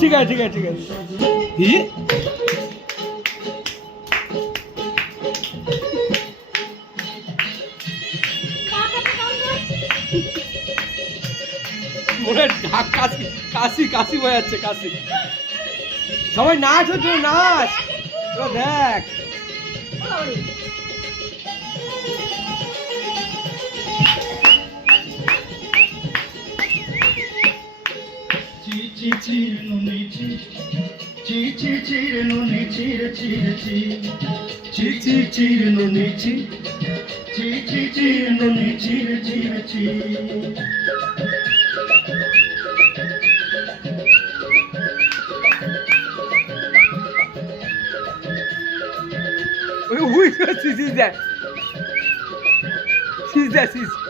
ঠিক আছে ঠিক আছে ঠিক আছে হি মনে ঢাক কাশি কাশি কাশি বয়ে যাচ্ছে কাশি সবাই নাচ হচ্ছে নাচ দেখ Who is that? She's that. She's